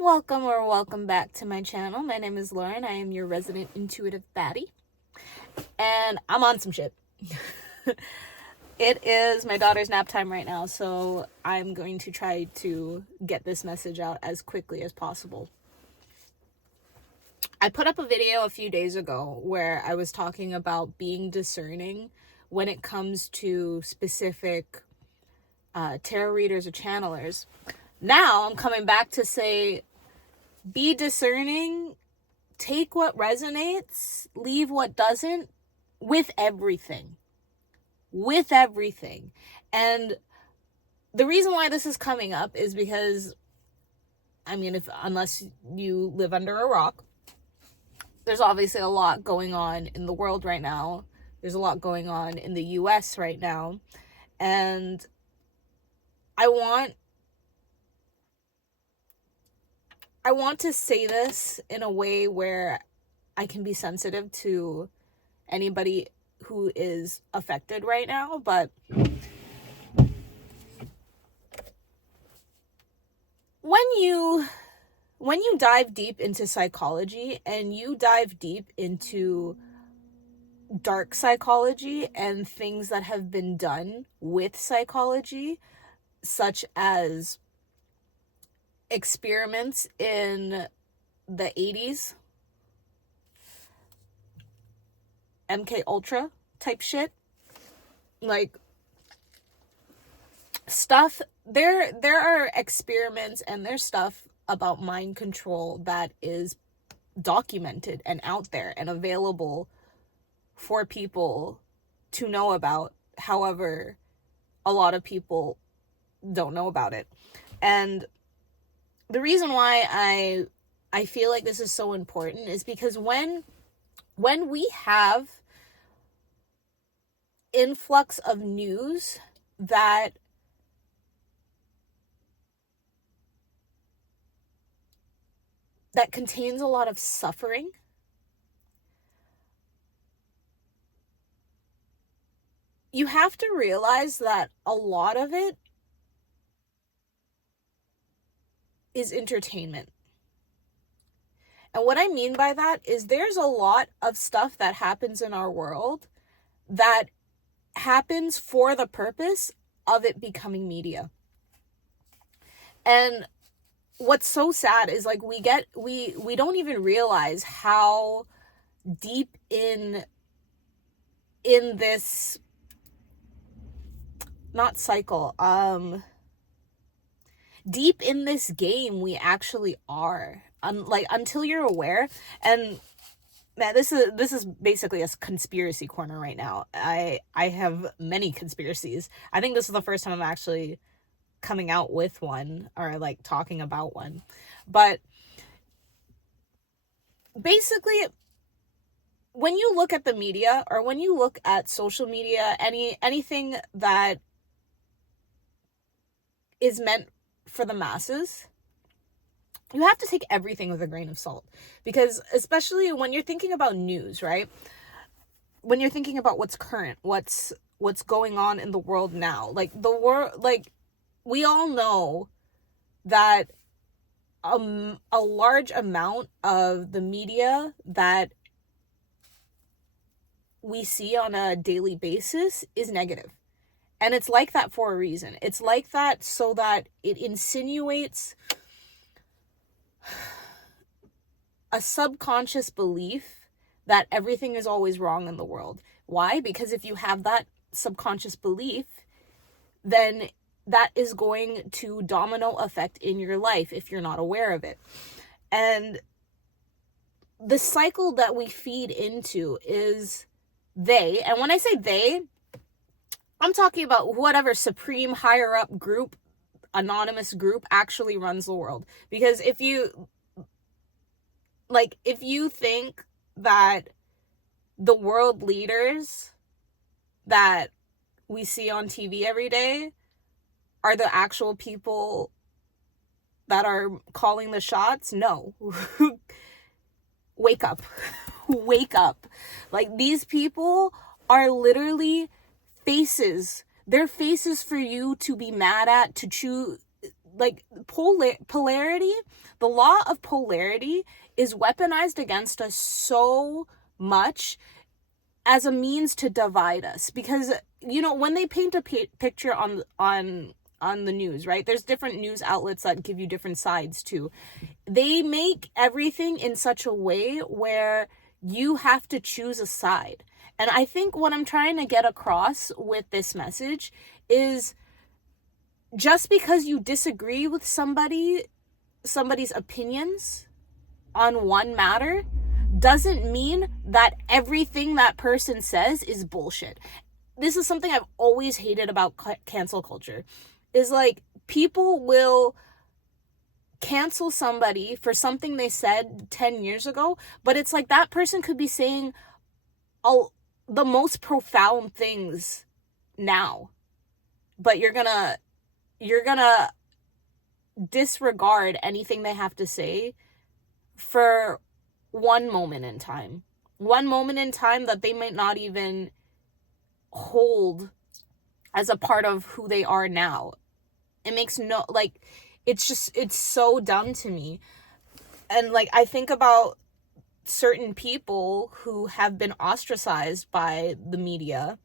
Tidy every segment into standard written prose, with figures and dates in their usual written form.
Welcome back to my channel. My name is Lauren. I am your resident intuitive baddie. And I'm on some shit. It is my daughter's nap time right now, so I'm going to try to get this message out as quickly as possible. I put up a video a few days ago where I was talking about being discerning when it comes to specific tarot readers or channelers. Now I'm coming back to say, be discerning, take what resonates, leave what doesn't, with everything. With everything. And the reason why this is coming up is because, unless you live under a rock, there's obviously a lot going on in the world right now. There's a lot going on in the US right now. And I want to say this in a way where I can be sensitive to anybody who is affected right now, but when you dive deep into psychology and you dive deep into dark psychology and things that have been done with psychology, such as experiments in the 80s, MK Ultra type shit, like stuff, there are experiments and there's stuff about mind control that is documented and out there and available for people to know about. However, a lot of people don't know about it. And the reason why I feel like this is so important is because when we have influx of news that contains a lot of suffering, you have to realize that a lot of it is entertainment. And what I mean by that is there's a lot of stuff that happens in our world that happens for the purpose of it becoming media. And what's so sad is like we don't even realize how deep in this, not cycle, deep in this game we actually are. Until you're aware. And man, this is basically a conspiracy corner right now. I have many conspiracies. I think this is the first time I'm actually coming out with one or like talking about one. But basically, when you look at the media or when you look at social media, anything that is meant for the masses, you have to take everything with a grain of salt. Because especially when you're thinking about news, right? When you're thinking about what's current, what's going on in the world now, like the world, like we all know that a large amount of the media that we see on a daily basis is negative. And it's like that for a reason. It's like that so that it insinuates a subconscious belief that everything is always wrong in the world. Why? Because if you have that subconscious belief, then that is going to domino effect in your life if you're not aware of it. And the cycle that we feed into is they, and when I say they, I'm talking about whatever supreme higher up group, anonymous group actually runs the world. Because if you think that the world leaders that we see on TV every day are the actual people that are calling the shots, no. Wake up. Wake up. Like, these people are literally faces. They're faces for you to be mad at, to choose. like polarity, the law of polarity is weaponized against us so much as a means to divide us. Because, you know, when they paint a picture on the news, right? There's different news outlets that give you different sides too. They make everything in such a way where you have to choose a side. And I think what I'm trying to get across with this message is, just because you disagree with somebody's opinions on one matter doesn't mean that everything that person says is bullshit. This is something I've always hated about cancel culture, is like, people will cancel somebody for something they said 10 years ago, but it's like that person could be saying the most profound things now, but you're gonna disregard anything they have to say for one moment in time that they might not even hold as a part of who they are now. It makes no, like, it's so dumb to me. And like, I think about certain people who have been ostracized by the media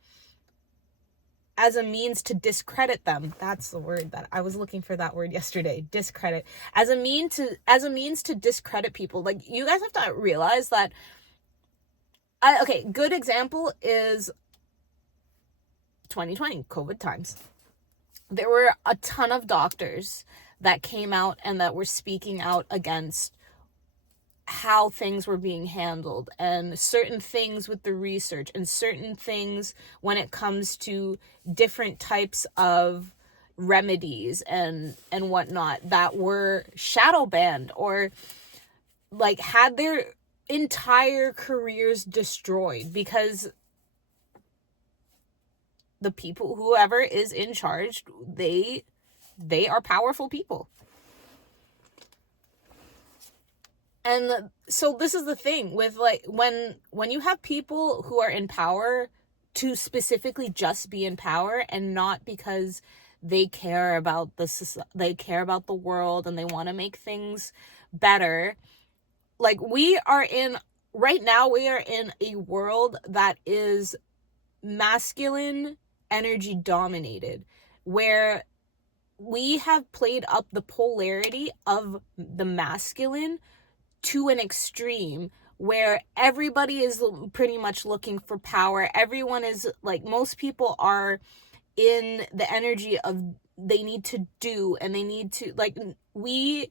as a means to discredit them. That's the word that I was looking for, that word yesterday. Discredit. As a means to discredit people. Like, you guys have to realize that good example is 2020 COVID times. There were a ton of doctors that came out and that were speaking out against how things were being handled, and certain things with the research, and certain things when it comes to different types of remedies and whatnot, that were shadow banned or like had their entire careers destroyed because the people, whoever is in charge, they are powerful people. And so this is the thing with, like, when you have people who are in power to specifically just be in power and not because they care about the world and they want to make things better. Like, right now we are in a world that is masculine energy dominated, where we have played up the polarity of the masculine to an extreme where everybody is pretty much looking for power. Everyone is like, most people are in the energy of they need to do, and they need to, like, we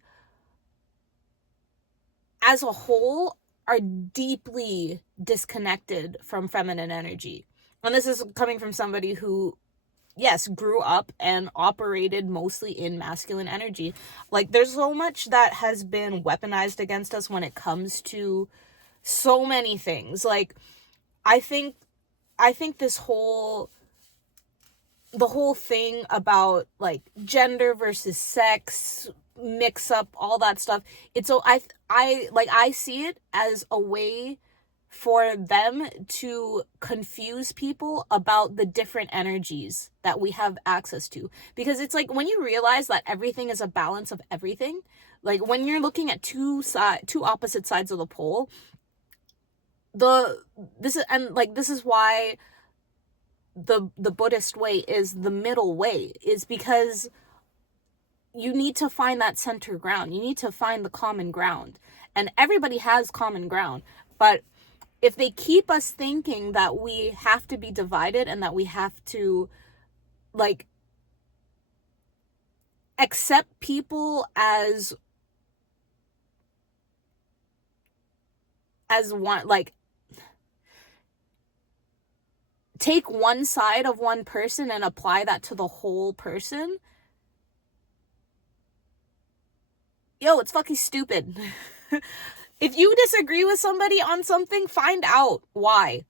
as a whole are deeply disconnected from feminine energy. And this is coming from somebody who, yes, grew up and operated mostly in masculine energy. Like, there's so much that has been weaponized against us when it comes to so many things. Like, I think the whole thing about, like, gender versus sex mix up, all that stuff, it's so I see it as a way for them to confuse people about the different energies that we have access to. Because it's like, when you realize that everything is a balance of everything, like when you're looking at two opposite sides of the pole, this is why the Buddhist way is the middle way, is because you need to find that center ground. You need to find the common ground. And everybody has common ground. But if they keep us thinking that we have to be divided and that we have to, like, accept people as one, like, take one side of one person and apply that to the whole person, it's fucking stupid. If you disagree with somebody on something, find out why.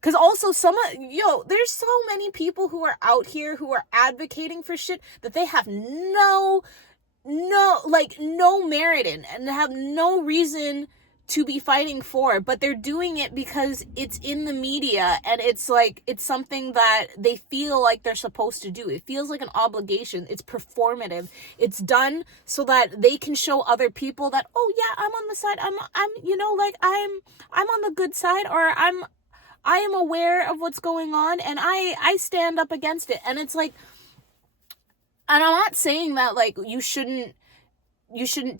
Because also there's so many people who are out here who are advocating for shit that they have no merit in, and have no reason to be fighting for, but they're doing it because it's in the media, and it's like, it's something that they feel like they're supposed to do. It feels like an obligation. It's performative. It's done so that they can show other people that, oh yeah, I'm on the side. I'm like, I'm on the good side, or I am aware of what's going on, and I stand up against it. And it's like, and I'm not saying that like you shouldn't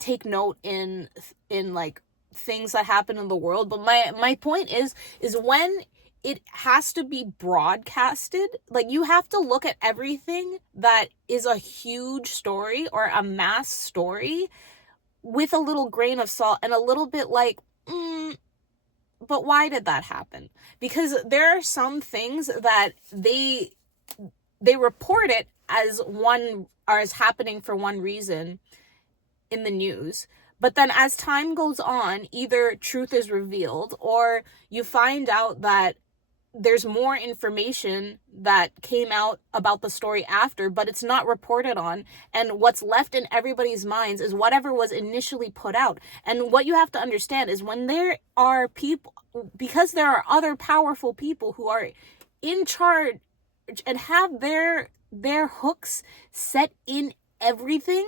take note in like things that happen in the world, but my point is when it has to be broadcasted, like you have to look at everything that is a huge story or a mass story with a little grain of salt, and a little bit like, but why did that happen? Because there are some things that they report it as one, or as happening for one reason in the news, but then as time goes on, either truth is revealed, or you find out that there's more information that came out about the story after, but it's not reported on, and what's left in everybody's minds is whatever was initially put out. And what you have to understand is, when there are people, because there are other powerful people who are in charge and have their hooks set in everything,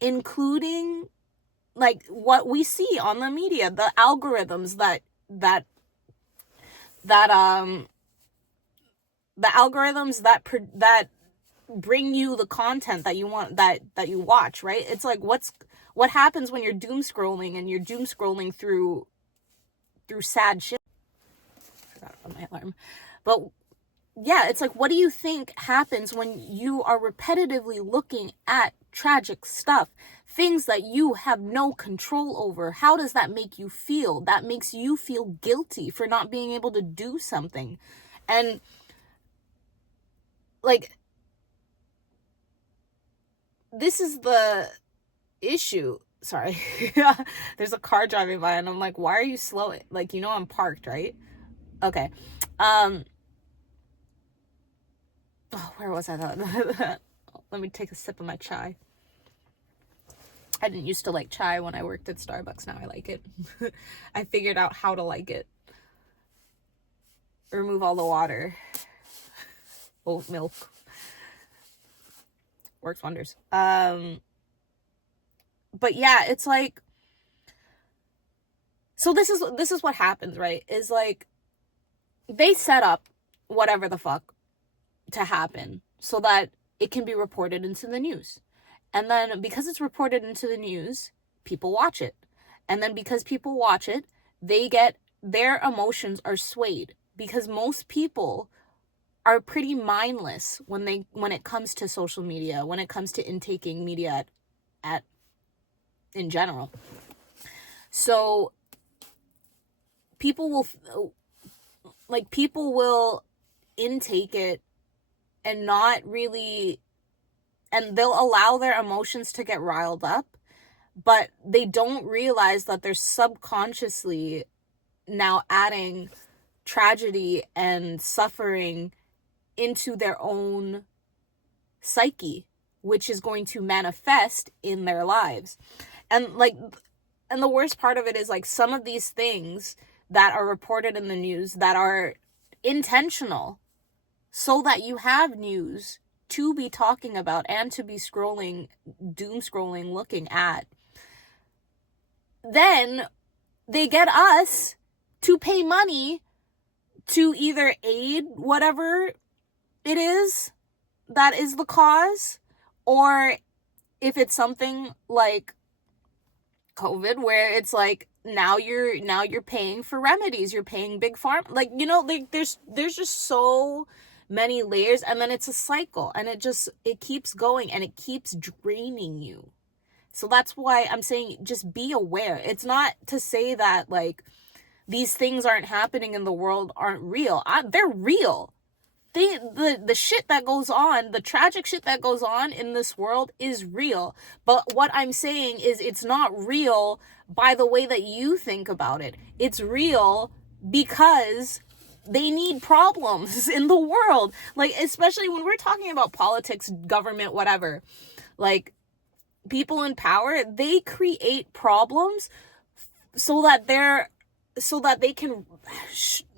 including like what we see on the media, the algorithms that the algorithms that bring you the content that you want, that you watch, right? It's like, what happens when you're doom scrolling, and you're doom scrolling through sad shit. I forgot about my alarm. But yeah, it's like, what do you think happens when you are repetitively looking at tragic stuff, things that you have no control over? How does that make you feel? That makes you feel guilty for not being able to do something. And like, this is the issue. Sorry. There's a car driving by, and I'm like, why are you slowing? Like, I'm parked, right? Okay. Oh, where was I? Let me take a sip of my chai. I didn't used to like chai when I worked at Starbucks. Now I like it. I figured out how to like it. Remove all the water. Oat milk. Works wonders. But yeah, it's like, so this is what happens, right? Is like, they set up whatever the fuck to happen so that it can be reported into the news. And then because it's reported into the news, people watch it. And then because people watch it, their emotions are swayed, because most people are pretty mindless when it comes to social media, when it comes to intaking media in general. So people will intake it and not really, and they'll allow their emotions to get riled up, but they don't realize that they're subconsciously now adding tragedy and suffering into their own psyche, which is going to manifest in their lives. And the worst part of it is, like, some of these things that are reported in the news that are intentional so that you have news to be talking about and to be doom scrolling, looking at, then they get us to pay money to either aid whatever it is that is the cause, or if it's something like COVID, where it's like, now you're paying for remedies, you're paying big pharma, like, there's just so many layers, and then it's a cycle, and it keeps going, and it keeps draining you. So that's why I'm saying, just be aware. It's not to say that, like, these things aren't happening in the world aren't real. They're real. The shit that goes on, the tragic shit that goes on in this world is real. But what I'm saying is, it's not real by the way that you think about it. It's real because they need problems in the world. Like, especially when we're talking about politics, government, whatever. Like, people in power, they create problems so that they can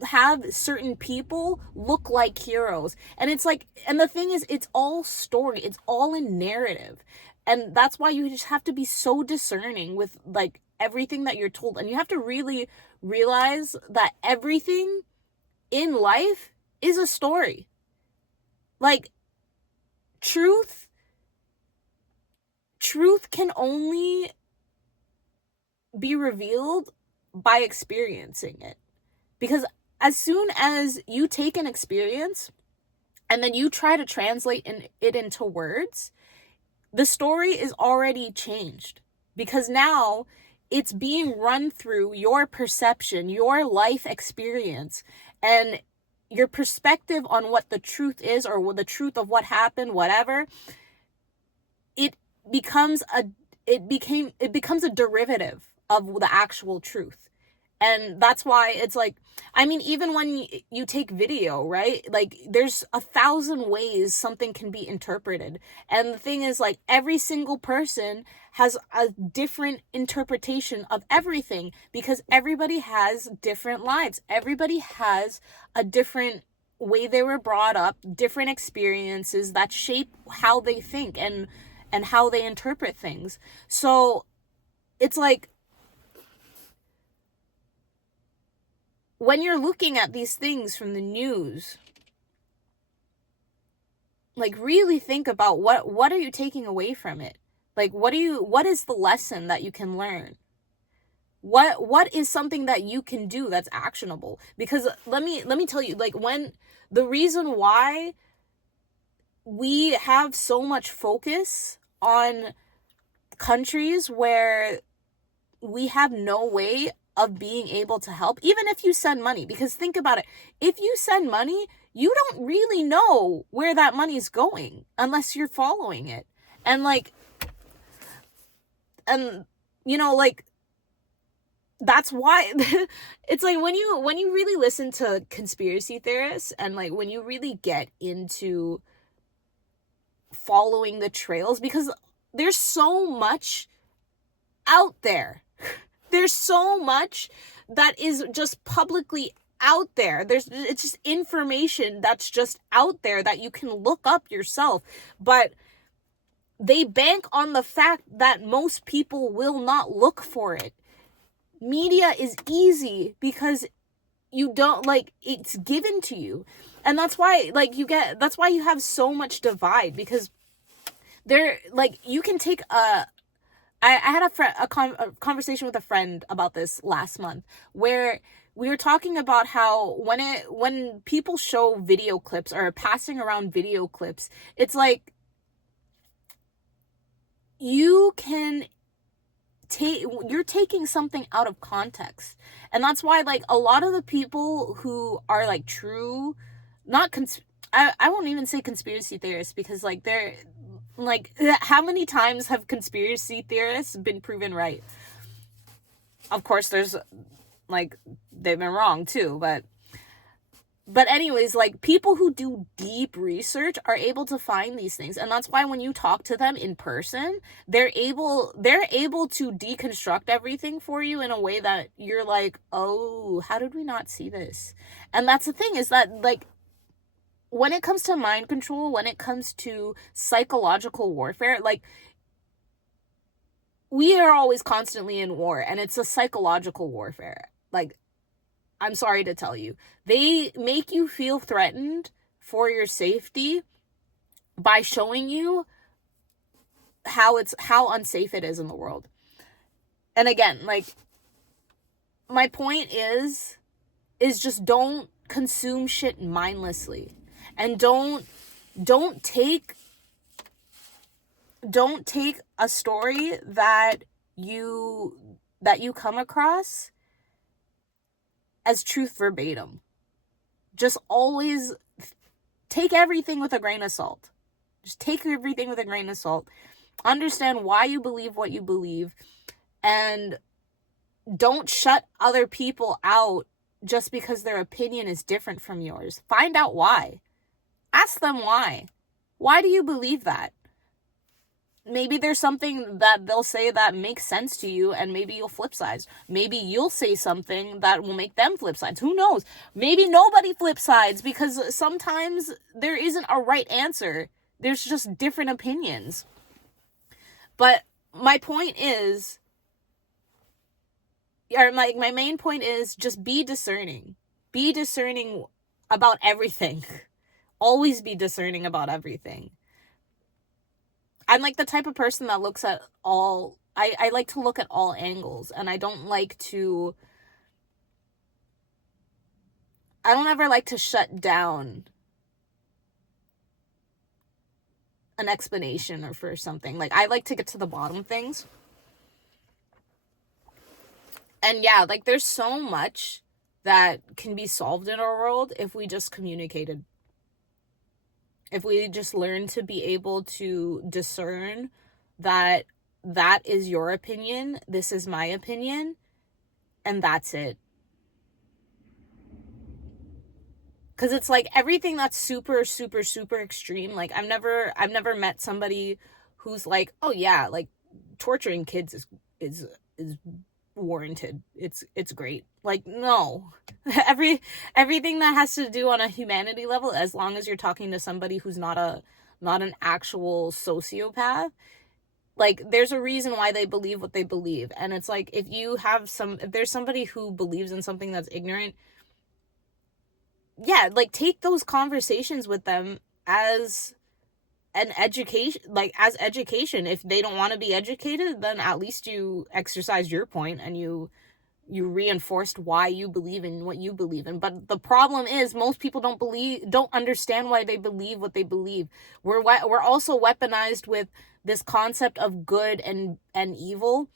have certain people look like heroes. And it's like, and the thing is, it's all story, it's all in narrative. And that's why you just have to be so discerning with like everything that you're told. And you have to really realize that everything in life is a story. Like, truth can only be revealed by experiencing it. Because as soon as you take an experience and then you try to translate it into words, the story is already changed. Because now it's being run through your perception, your life experience, and your perspective on what the truth is, or the truth of what happened, whatever. It becomes a derivative of the actual truth. And that's why it's like, I mean, even when you take video, right? Like, there's 1,000 ways something can be interpreted. And the thing is, like, every single person has a different interpretation of everything, because everybody has different lives. Everybody has a different way they were brought up, different experiences that shape how they think and how they interpret things. So it's like, when you're looking at these things from the news, like, really think about what are you taking away from it? Like, what is the lesson that you can learn? What is something that you can do that's actionable? Because let me tell you, like, when the reason why we have so much focus on countries where we have no way of being able to help, even if you send money, because think about it, if you send money, you don't really know where that money's going unless you're following it. And like, and you know, like, that's why it's like, when you really listen to conspiracy theorists, and like when you really get into following the trails, because there's so much out there. There's so much that is just publicly out there. It's just information that's just out there that you can look up yourself. But they bank on the fact that most people will not look for it. Media is easy because you don't, like, it's given to you. And that's why, like, that's why you have so much divide, because there, like, you can take I had a conversation with a friend about this last month, where we were talking about how when people show video clips or passing around video clips, it's like, you're taking something out of context. And that's why, like, a lot of the people who are like true, I won't even say conspiracy theorists, because like, they're like, how many times have conspiracy theorists been proven right? Of course, there's, like, they've been wrong too, but anyways, like, people who do deep research are able to find these things. And that's why when you talk to them in person, they're able to deconstruct everything for you in a way that you're like, oh, how did we not see this? And that's the thing, is that, like, when it comes to mind control, when it comes to psychological warfare, like, we are always constantly in war, and it's a psychological warfare. Like, I'm sorry to tell you, they make you feel threatened for your safety by showing you how unsafe it is in the world. And again, like, my point is just don't consume shit mindlessly. And don't take a story that you come across as truth verbatim. Just always take everything with a grain of salt. Just take everything with a grain of salt. Understand why you believe what you believe, and don't shut other people out just because their opinion is different from yours. Find out why. Ask them why. Why do you believe that? maybe there's something that they'll say that makes sense to you, and maybe you'll flip sides. Maybe you'll say something that will make them flip sides. Who knows? Maybe nobody flip sides, because sometimes there isn't a right answer. There's just different opinions. But my point is, or my main point is, just be discerning. Be discerning about everything. Always be discerning about everything. I'm like the type of person that looks at all, I like to look at all angles, and I don't ever like to shut down an explanation or for something. Like, I like to get to the bottom of things. And yeah, like, there's so much that can be solved in our world if we just communicated. If we just learn to be able to discern that that is your opinion, this is my opinion, and that's it. Because it's like everything that's super, super, super extreme. Like, I've never met somebody who's like, oh yeah, like torturing kids is warranted. It's great. Like, no. Everything that has to do on a humanity level, as long as you're talking to somebody who's not an actual sociopath, like, there's a reason why they believe what they believe. And it's like, if there's somebody who believes in something that's ignorant, yeah, like, take those conversations with them as an education, like, as education. If they don't want to be educated, then at least you exercised your point and you reinforced why you believe in what you believe in. But the problem is, most people don't understand why they believe what they believe. We're also weaponized with this concept of good and evil.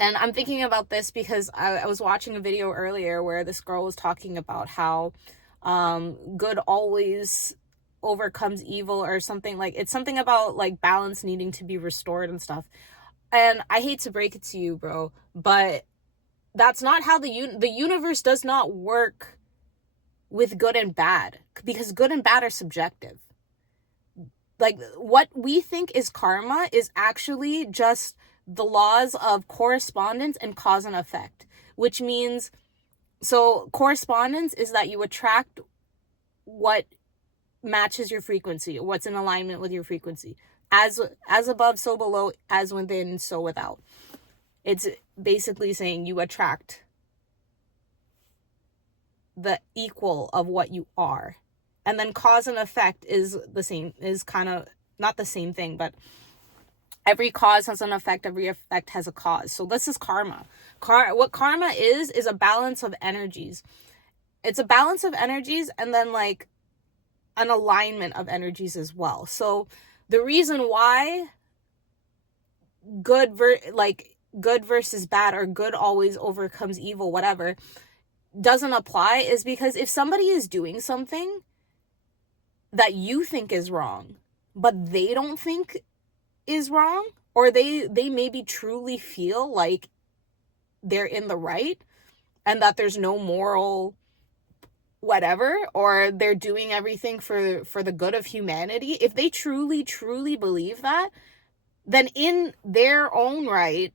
And I'm thinking about this because I was watching a video earlier where this girl was talking about how good always overcomes evil, or something. Like, it's something about like balance needing to be restored and stuff. And I hate to break it to you, bro, but that's not how the universe does not work with good and bad, because good and bad are subjective. Like, what we think is karma is actually just the laws of correspondence and cause and effect, which means, so correspondence is that you attract what matches your frequency, what's in alignment with your frequency. As above, so below, as within, so without. It's basically saying you attract the equal of what you are. And then cause and effect is the same, is kind of not the same thing, but every cause has an effect, every effect has a cause. So this is karma. What karma is a balance of energies. It's a balance of energies, and then like an alignment of energies as well. So the reason why good versus bad, or good always overcomes evil, whatever, doesn't apply is because if somebody is doing something that you think is wrong, but they don't think is wrong, or they maybe truly feel like they're in the right and that there's no moral whatever, or they're doing everything for the good of humanity, if they truly, truly believe that, then in their own right,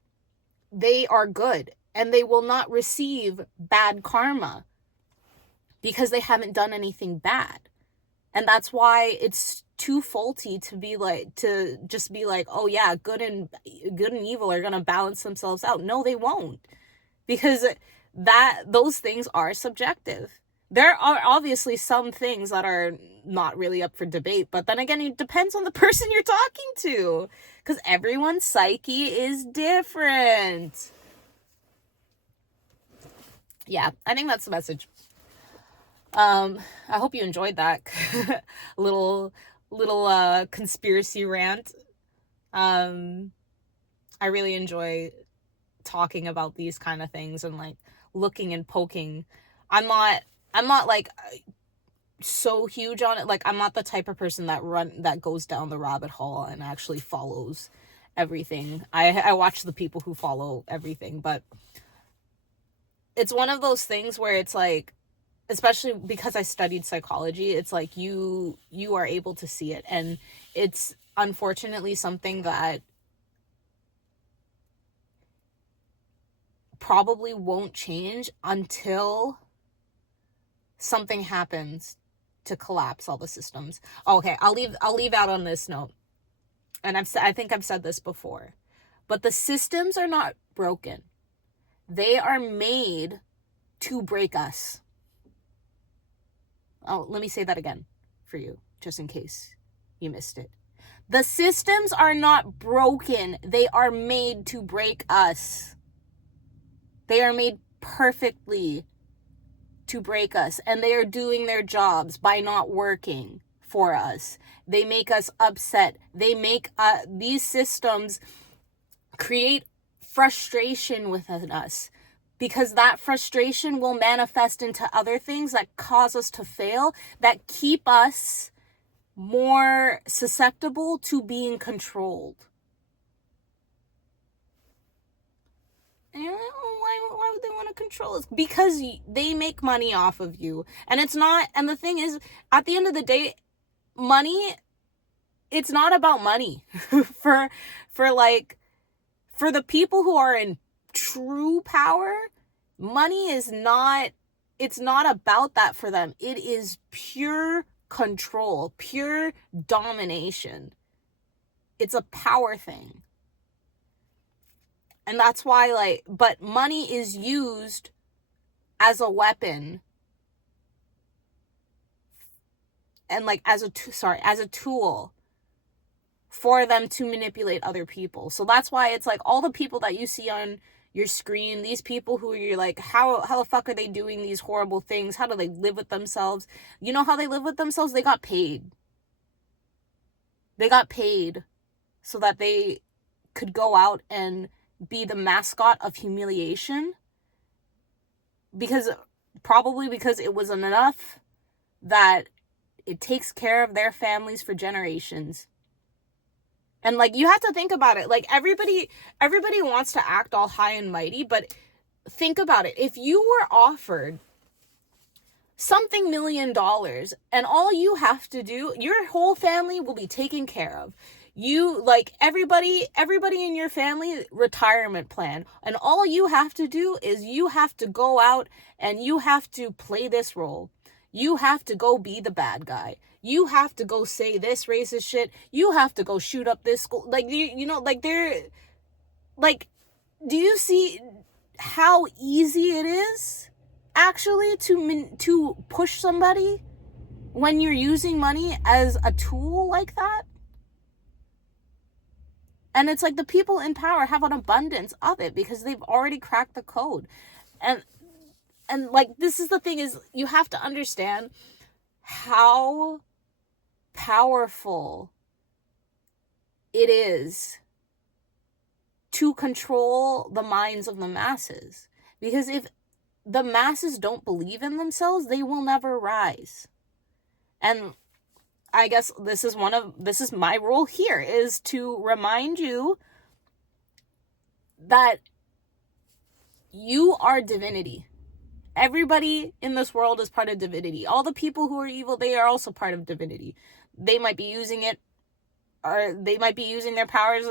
they are good, and they will not receive bad karma because they haven't done anything bad. And that's why it's too faulty to just be like, oh yeah, good and evil are going to balance themselves out. No, they won't, because those things are subjective. There are obviously some things that are not really up for debate, but then again, it depends on the person you're talking to, because everyone's psyche is different. Yeah, I think that's the message. I hope you enjoyed that little conspiracy rant. I really enjoy talking about these kind of things and like looking and poking. I'm not like so huge on it. Like, I'm not the type of person that goes down the rabbit hole and actually follows everything. I watch the people who follow everything, but it's one of those things where it's like, especially because I studied psychology, it's like you are able to see it, and it's unfortunately something that probably won't change until something happens to collapse all the systems. Okay, I'll leave out on this note. And I think I've said this before. But the systems are not broken. They are made to break us. Oh, let me say that again for you, just in case you missed it. The systems are not broken. They are made to break us. They are made perfectly to break us. And they are doing their jobs by not working for us. They make us upset. They make these systems create frustration within us, because that frustration will manifest into other things that cause us to fail, that keep us more susceptible to being controlled. And why would they want to control us? Because they make money off of you. And it's not, and the thing is, at the end of the day, money, it's not about money. for the people who are in true power, money is not, it's not about that for them. It is pure control, pure domination. It's a power thing. And that's why, but money is used as a weapon and as a tool for them to manipulate other people. So that's why it's all the people that you see on your screen, these people who you're how the fuck are they doing these horrible things? How do they live with themselves? You know how they live with themselves? They got paid. They got paid so that they could go out and be the mascot of humiliation, because it was enough that it takes care of their families for generations. And you have to think about it. Everybody wants to act all high and mighty, but think about it. If you were offered something $1 million and all you have to do, your whole family will be taken care of. You, everybody in your family, retirement plan. And all you have to do is you have to go out and you have to play this role. You have to go be the bad guy. You have to go say this racist shit. You have to go shoot up this school. Do you see how easy it is actually to push somebody when you're using money as a tool like that? And it's the people in power have an abundance of it because they've already cracked the code. And this is the thing, is you have to understand how powerful it is to control the minds of the masses. Because if the masses don't believe in themselves, they will never rise. And I guess this is my role here, is to remind you that you are divinity. Everybody in this world is part of divinity. All the people who are evil, they are also part of divinity. They might be using it, or they might be using their powers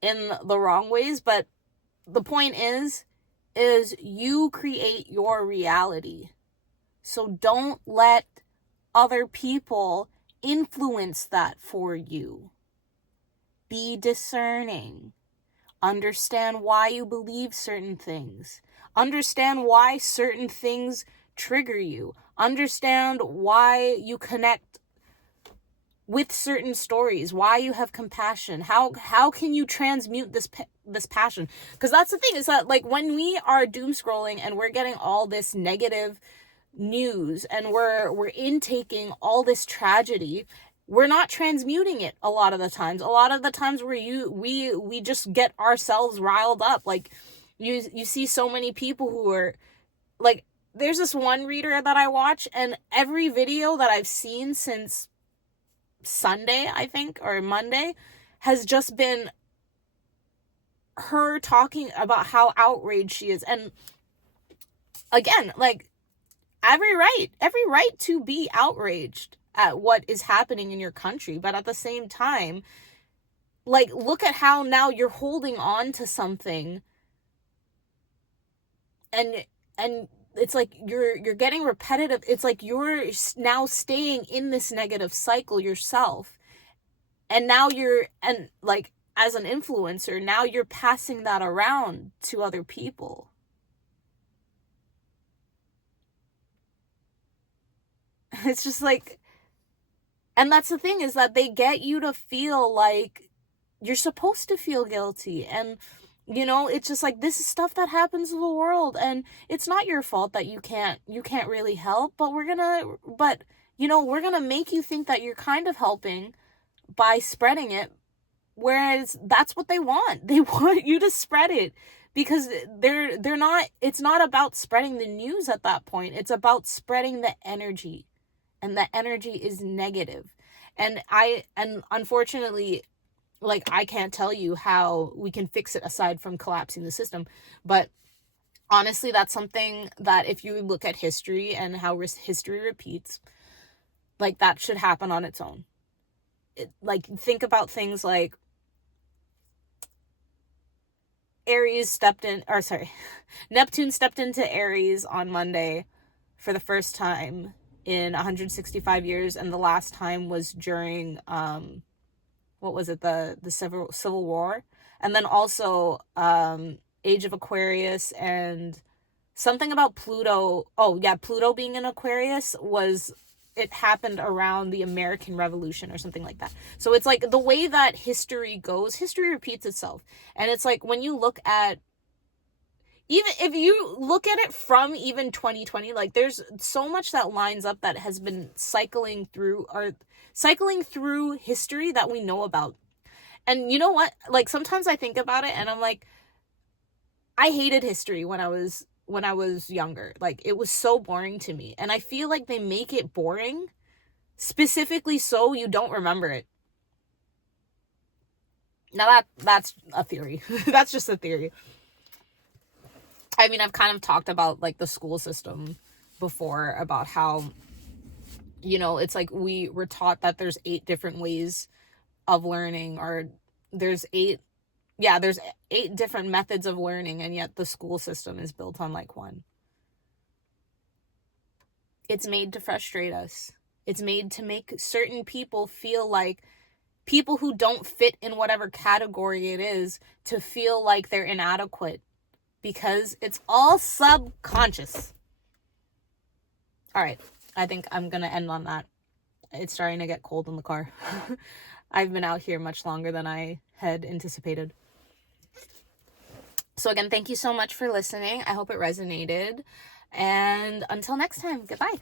in the wrong ways, but the point is you create your reality. So don't let other people influence that for you. Be discerning. Understand why you believe certain things. Understand why certain things trigger you. Understand why you connect with certain stories, why you have compassion. How can you transmute this passion? Because that's the thing, is that when we are doom scrolling and we're getting all this negative news and we're intaking all this tragedy, we're not transmuting it a lot of the times. A lot of the times we just get ourselves riled up. You see so many people who are there's this one reader that I watch, and every video that I've seen since Sunday, I think, or Monday, has just been her talking about how outraged she is. And again, every right to be outraged. at what is happening in your country. But at the same time, like, look at how now you're holding on to something, and it's like you're getting repetitive. It's like you're now staying in this negative cycle yourself. And now and like, as an influencer, now you're passing that around to other people. It's just like, and that's the thing, is that they get you to feel like you're supposed to feel guilty. And, it's just like, this is stuff that happens in the world, and it's not your fault that you can't really help, but we're gonna make you think that you're kind of helping by spreading it, whereas that's what they want. They want you to spread it, because they're not, it's not about spreading the news at that point. It's about spreading the energy, and the energy is negative. And unfortunately, like, I can't tell you how we can fix it aside from collapsing the system, but honestly, that's something that, if you look at history and how history repeats, like, that should happen on its own. Like, think about things like Neptune stepped into Aries on Monday for the first time in 165 years, and the last time was during what was it, the Civil War, and then also Age of Aquarius, and something about Pluto. Oh yeah, Pluto being in Aquarius it happened around the American Revolution or something like that. So it's like, the way that history goes, history repeats itself. And it's like, when you look at, even if you look at it from even 2020, like, there's so much that lines up that has been cycling through history that we know about. And you know what? Like, sometimes I think about it and I'm like, I hated history when I was younger. Like, it was so boring to me. And I feel like they make it boring specifically so you don't remember it. Now that's a theory. That's just a theory. I mean, I've kind of talked about, like, the school system before, about how, it's like we were taught that there's 8 different ways of learning, or there's 8 different methods of learning, and yet the school system is built on, like, one. It's made to frustrate us. It's made to make certain people feel like, people who don't fit in whatever category it is, to feel like they're inadequate, because it's all subconscious. All right, I think I'm gonna end on that. It's starting to get cold in the car. I've been out here much longer than I had anticipated. So again, thank you so much for listening. I hope it resonated. And until next time, goodbye.